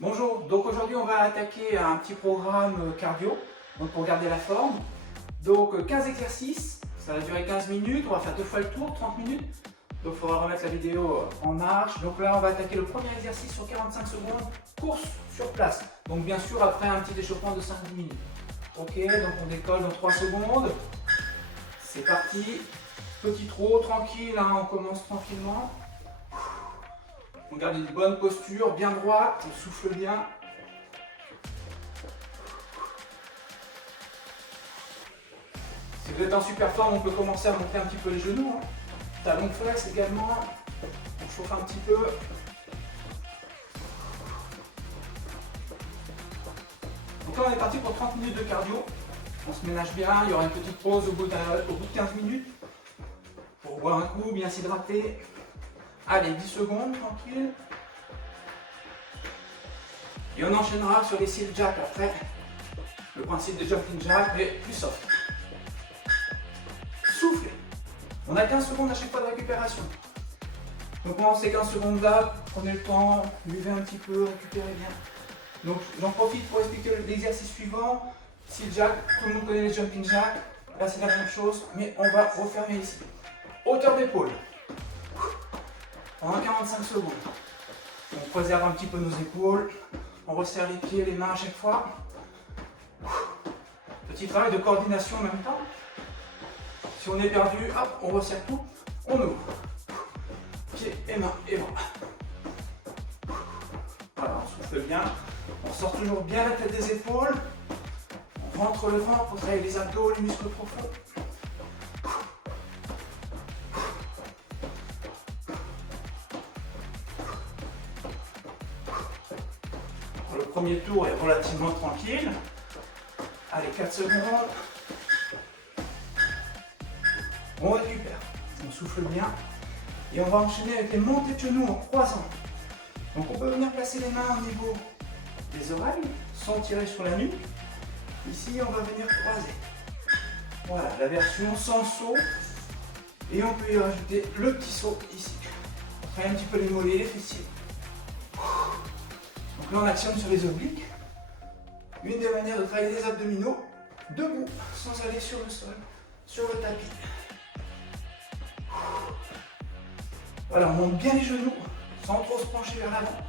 Bonjour, donc aujourd'hui on va attaquer un petit programme cardio donc pour garder la forme. Donc 15 exercices, ça va durer 15 minutes, on va faire deux fois le tour, 30 minutes. Donc il faudra remettre la vidéo en marche. Donc là on va attaquer le premier exercice sur 45 secondes, course sur place. Donc bien sûr après un petit échauffement de 5-10 minutes. Ok, donc on décolle dans 3 secondes. C'est parti, petit trot, tranquille, hein, on commence tranquillement. On garde une bonne posture, bien droite, on souffle bien. Si vous êtes en super forme, on peut commencer à monter un petit peu les genoux. Hein. Talons flex également. On chauffe un petit peu. Donc là, on est parti pour 30 minutes de cardio. On se ménage bien, il y aura une petite pause au bout de 15 minutes pour boire un coup, bien s'hydrater. Allez, 10 secondes, tranquille. Et on enchaînera sur les seal jacks après. Le principe de jumping jack, mais plus soft. Soufflez. On a 15 secondes à chaque fois de récupération. Donc pendant ces 15 secondes là, prenez le temps, buvez un petit peu, récupérez bien. Donc j'en profite pour expliquer l'exercice suivant. Seal jack, tout le monde connaît les jumping jacks. Là c'est la même chose, mais on va refermer ici. Hauteur d'épaule. Pendant 45 secondes. On préserve un petit peu nos épaules. On resserre les pieds, les mains à chaque fois. Petit travail de coordination en même temps. Si on est perdu, hop, on resserre tout. On ouvre. Pieds et mains et bras. Voilà, on souffle bien. On sort toujours bien la tête des épaules. On rentre le ventre pour travailler les abdos, les muscles profonds. Le premier tour est relativement tranquille. Allez, 4 secondes. On récupère. On souffle bien. Et on va enchaîner avec les montées de genoux en croisant. Donc on peut venir placer les mains au niveau des oreilles sans tirer sur la nuque. Ici, on va venir croiser. Voilà, la version sans saut. Et on peut y rajouter le petit saut ici. On travaille un petit peu les mollets, les fessiers. Donc là, on actionne sur les obliques. Une des manières de travailler les abdominaux, debout, sans aller sur le sol, sur le tapis. Voilà, on monte bien les genoux, sans trop se pencher vers l'avant.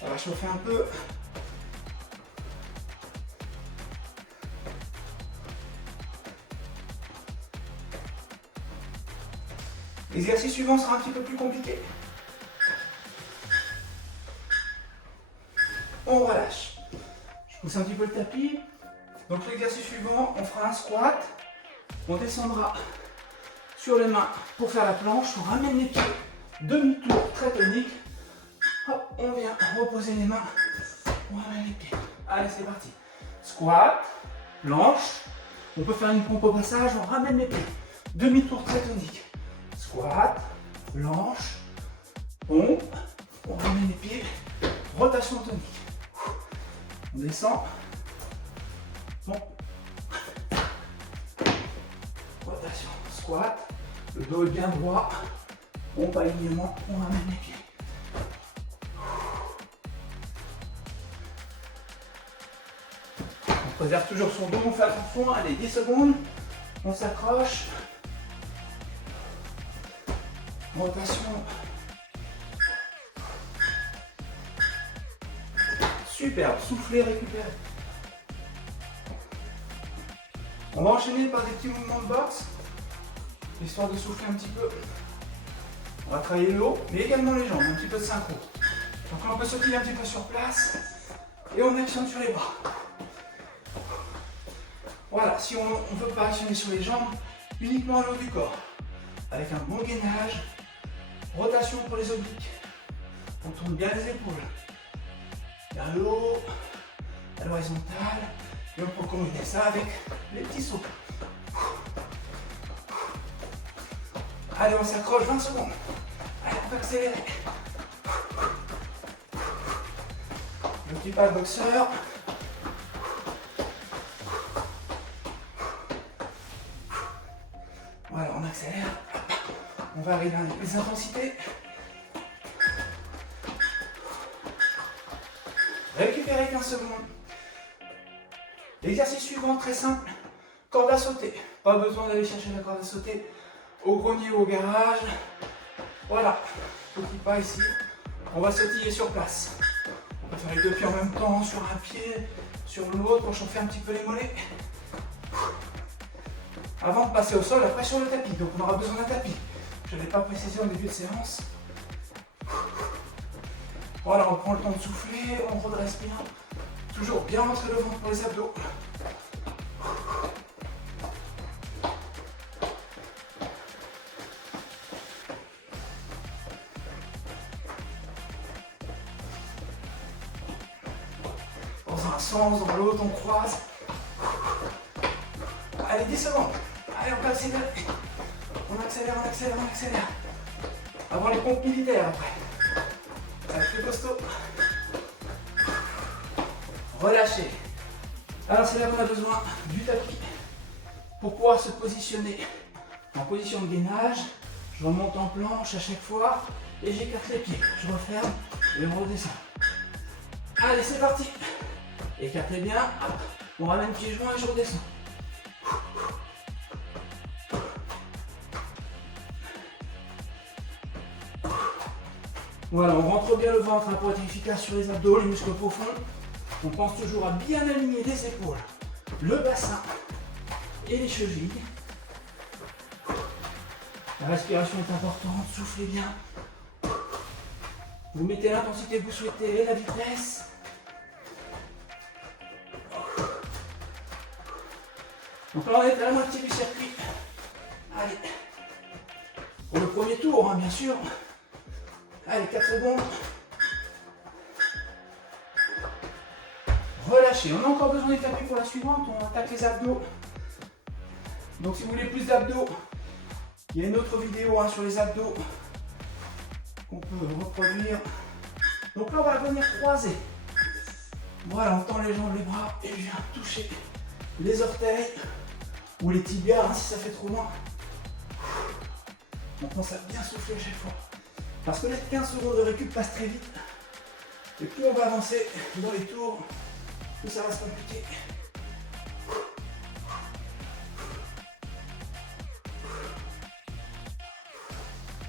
Ça va chauffer un peu. L'exercice suivant sera un petit peu plus compliqué. On relâche. Je pousse un petit peu le tapis. Donc l'exercice suivant, on fera un squat. On descendra sur les mains pour faire la planche. On ramène les pieds. Demi-tour très tonique. Hop, on vient reposer les mains. On ramène les pieds. Allez, c'est parti. Squat, planche. On peut faire une pompe au passage. On ramène les pieds. Demi-tour très tonique. Squat, planche, pompe, on ramène les pieds, rotation tonique. On descend, pompe, rotation, squat, le dos est bien droit, pompe, alignement, on ramène les pieds. On préserve toujours son dos, on fait attention, allez 10 secondes, on s'accroche. Rotation. Superbe, soufflez, récupérez. On va enchaîner par des petits mouvements de boxe, histoire de souffler un petit peu. On va travailler le haut, mais également les jambes, un petit peu de synchro. Donc là, on peut sauter un petit peu sur place et on actionne sur les bras. Voilà, si on ne veut pas actionner sur les jambes, uniquement à l'eau du corps, avec un bon gainage. Rotation pour les obliques. On tourne bien les épaules. Vers le haut, à l'horizontale. Et on peut combiner ça avec les petits sauts. Allez, on s'accroche 20 secondes. Allez, on peut accélérer. Le petit pas de boxeur. Voilà, on accélère. On va arriver avec les intensités. Récupérez 15 secondes. L'exercice suivant, très simple. Corde à sauter. Pas besoin d'aller chercher la corde à sauter au grenier ou au garage. Voilà. Petit pas ici. On va sautiller sur place. On peut faire les deux pieds en même temps, sur un pied, sur l'autre, pour chauffer un petit peu les mollets. Avant de passer au sol, après sur le tapis. Donc on aura besoin d'un tapis. Je n'avais pas précisé au début de séance. Voilà, on prend le temps de souffler, on redresse bien. Toujours bien rentrer le ventre pour les abdos. Dans un sens, dans l'autre, on croise. Allez, 10 secondes. Allez, on peut accélérer. On accélère, on accélère, on accélère. Avant les pompes militaires après. Ça va être plus costaud. Relâchez. Alors c'est là qu'on a besoin du tapis pour pouvoir se positionner en position de gainage. Je remonte en planche à chaque fois et j'écarte les pieds. Je referme et on redescend. Allez, c'est parti. Écartez bien. On ramène pieds joints et je redescends. Voilà, on rentre bien le ventre pour être efficace sur les abdos, les muscles profonds. On pense toujours à bien aligner les épaules, le bassin et les chevilles. La respiration est importante, soufflez bien. Vous mettez l'intensité que vous souhaitez et la vitesse. Donc là on est à la moitié du circuit. Allez. Pour le premier tour, hein, bien sûr. Allez, 4 secondes. Relâchez. On a encore besoin des tapis pour la suivante. On attaque les abdos. Donc si vous voulez plus d'abdos, il y a une autre vidéo sur les abdos qu'on peut reproduire. Donc là, on va venir croiser. Voilà, on tend les jambes, les bras et je viens toucher les orteils ou les tibias si ça fait trop loin. On pense à bien souffler à chaque fois. Parce que les 15 secondes de récup passent très vite. Et plus on va avancer dans les tours, plus ça va se compliquer.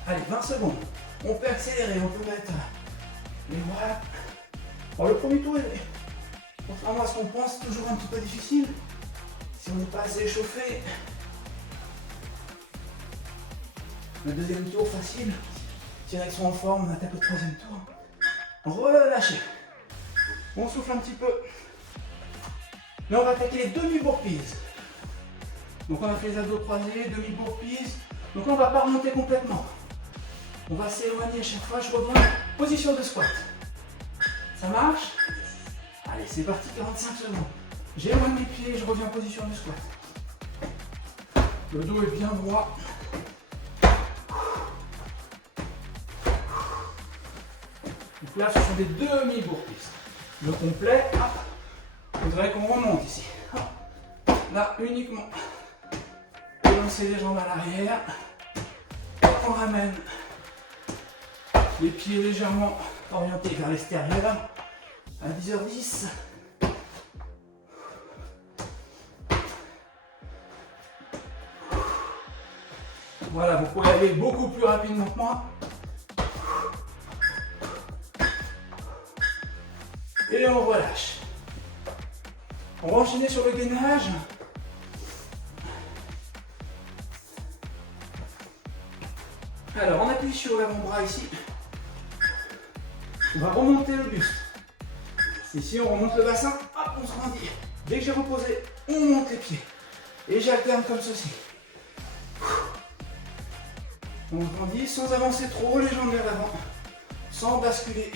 Allez, 20 secondes. On peut accélérer, on peut mettre les bras. Alors le premier tour, contrairement à ce qu'on pense, c'est toujours un petit peu difficile. Si on n'est pas assez échauffé. Le deuxième tour, facile. Si les sont en forme, on attaque le troisième tour. Relâchez. On souffle un petit peu. Là, on va attaquer les demi-burpees. Donc on a fait les abdos croisés, demi-burpees. Donc là, on ne va pas remonter complètement. On va s'éloigner à chaque fois. Je reviens. Position de squat. Ça marche? Allez, c'est parti, 45 secondes. J'éloigne les pieds, je reviens en position de squat. Le dos est bien droit. Donc là, ce sont des demi-burpees. Le complet, il faudrait qu'on remonte ici. Là, uniquement. Lancer les jambes à l'arrière. On ramène les pieds légèrement orientés vers l'extérieur. À 10h10. Voilà, vous pouvez aller beaucoup plus rapidement que moi. Et on relâche. On va enchaîner sur le gainage. Alors, on appuie sur l'avant-bras ici. On va remonter le buste. Ici, on remonte le bassin. Hop, on se grandit. Dès que j'ai reposé, on monte les pieds. Et j'alterne comme ceci. On grandit sans avancer trop les jambes vers l'avant. Sans basculer.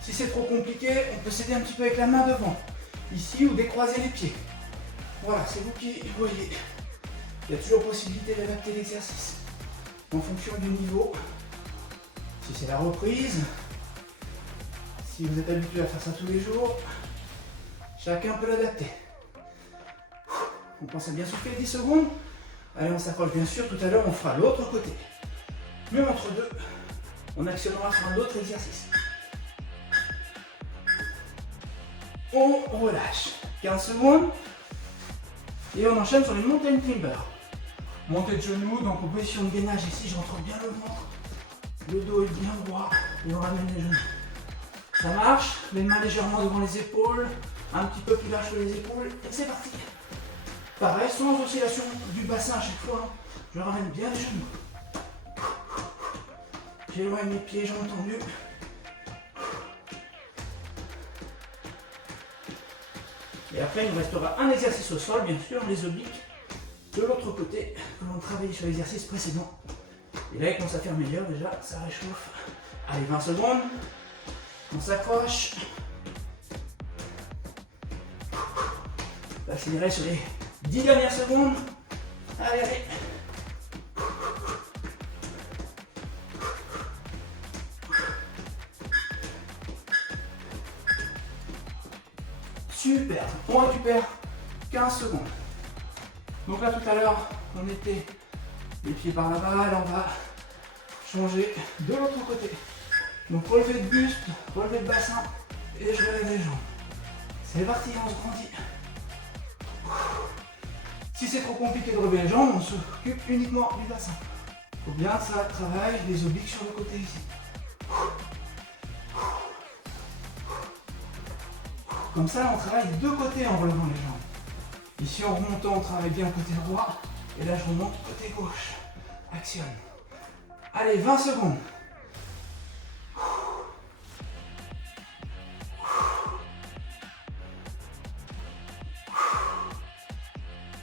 Si c'est trop compliqué, on peut s'aider un petit peu avec la main devant. Ici, ou décroiser les pieds. Voilà, c'est vous qui voyez. Il y a toujours possibilité d'adapter l'exercice en fonction du niveau. Si c'est la reprise, si vous êtes habitué à faire ça tous les jours, chacun peut l'adapter. On pense à bien souffler 10 secondes. Allez, on s'accroche bien sûr. Tout à l'heure, on fera l'autre côté. Même entre deux, on actionnera sur un autre exercice. On relâche. 15 secondes. Et on enchaîne sur les mountain climbers. Montée de genoux, donc en position de gainage ici, je rentre bien le ventre. Le dos est bien droit et on ramène les genoux. Ça marche, les mains légèrement devant les épaules, un petit peu plus large sur les épaules, et c'est parti. Pareil, sans oscillation du bassin à chaque fois, je ramène bien les genoux. J'éloigne mes pieds, jambes tendues. Et après, il nous restera un exercice au sol, bien sûr, les obliques, de l'autre côté, que l'on travaillait sur l'exercice précédent. Et là, il commence à faire meilleur déjà, ça réchauffe. Allez, 20 secondes. On s'accroche. On va accélérer sur les 10 dernières secondes. Allez, allez. Super. On récupère 15 secondes. Donc là, tout à l'heure, on était les pieds par là-bas. Là, on va changer de l'autre côté. Donc relevé de buste, relevé de bassin et je relève les jambes. C'est parti, on se grandit. Si c'est trop compliqué de relever les jambes, on s'occupe uniquement du bassin. Il faut bien que ça travaille les obliques sur le côté ici. Comme ça, on travaille des deux côtés en relevant les jambes. Ici, en remontant, on travaille bien côté droit. Et là, je remonte côté gauche. Actionne. Allez, 20 secondes.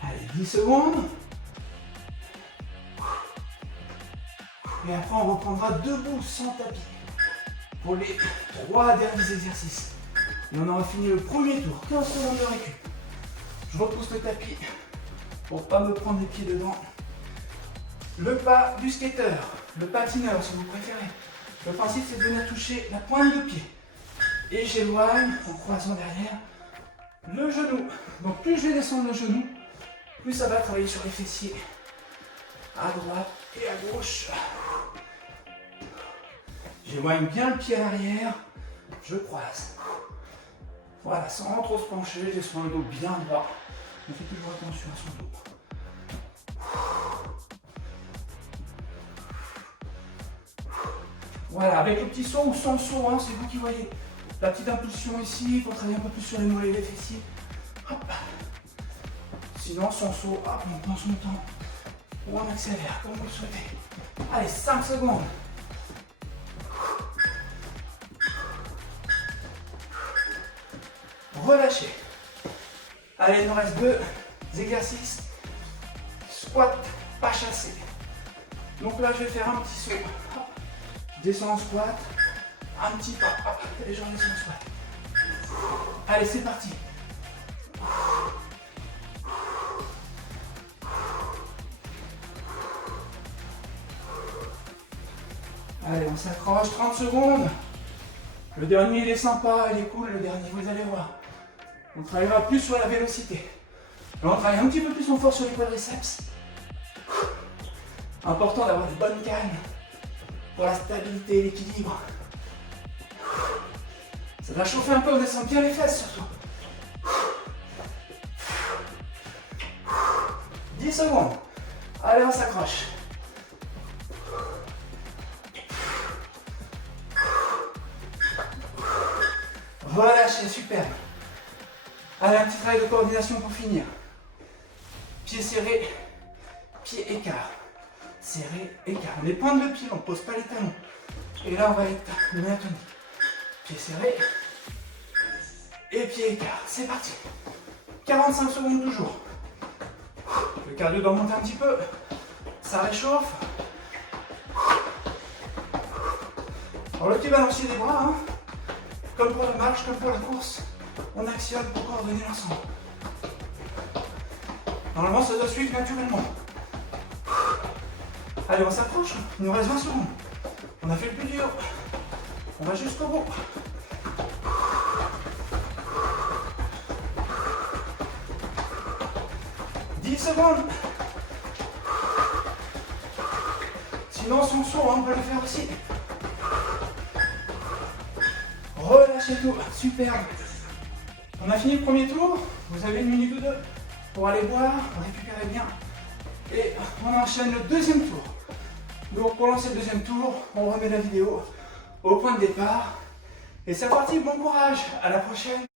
Allez, 10 secondes. Et après, on reprendra debout sans tapis pour les 3 derniers exercices. Et on aura fini le premier tour. 15 secondes de récup. Je repousse le tapis pour ne pas me prendre les pieds dedans. Le pas du skater, le patineur si vous préférez. Le principe c'est de venir toucher la pointe de pied. Et j'éloigne en croisant derrière le genou. Donc plus je vais descendre le genou, plus ça va travailler sur les fessiers. À droite et à gauche. J'éloigne bien le pied à l'arrière. Je croise. Voilà, sans trop se pencher, j'ai sur le dos bien droit. On fait toujours attention à son dos. Voilà, avec le petit saut ou sans saut, hein, c'est vous qui voyez. La petite impulsion ici pour travailler un peu plus sur les mollets et les fessiers. Hop. Sinon, sans saut, hop, on prend son temps. Ou on accélère, comme vous le souhaitez. Allez, 5 secondes. Relâchez. Allez, il nous reste 2 exercices. Squat, pas chassé. Donc là, je vais faire un petit saut. Hop. Je descends en squat. Un petit pas. Hop. Et je redescends en squat. Allez, c'est parti. Allez, on s'accroche. 30 secondes. Le dernier, il est sympa, il est cool, le dernier, vous allez voir. On travaillera plus sur la vélocité. Là, on travaille un petit peu plus en force sur les quadriceps. Important d'avoir une bonne canne pour la stabilité et l'équilibre. Ça va chauffer un peu, on descend bien les fesses surtout. 10 secondes. Allez, on s'accroche. Relâchez, super. Allez, un petit travail de coordination pour finir. Pied serré, pied écart. Serré, écart. Les pointes de pied, on ne pose pas les talons. Et là, on va être de manière tonique. Pied serré et pied écart. C'est parti. 45 secondes toujours. Le cardio doit monter un petit peu. Ça réchauffe. Alors, le petit balancier des bras, hein. Comme pour la marche, comme pour la course, on actionne pour coordonner l'ensemble. Normalement, ça doit suivre naturellement. Allez, on s'approche. Il nous reste 20 secondes. On a fait le plus dur. On va jusqu'au bout. « 10 secondes. Sinon, son saut, on peut le faire aussi. Relâchez tout, superbe. On a fini le premier tour, vous avez 1 minute ou 2 pour aller boire, récupérer bien. Et on enchaîne le deuxième tour. Donc pour lancer le deuxième tour, on remet la vidéo au point de départ. Et c'est parti, bon courage, à la prochaine.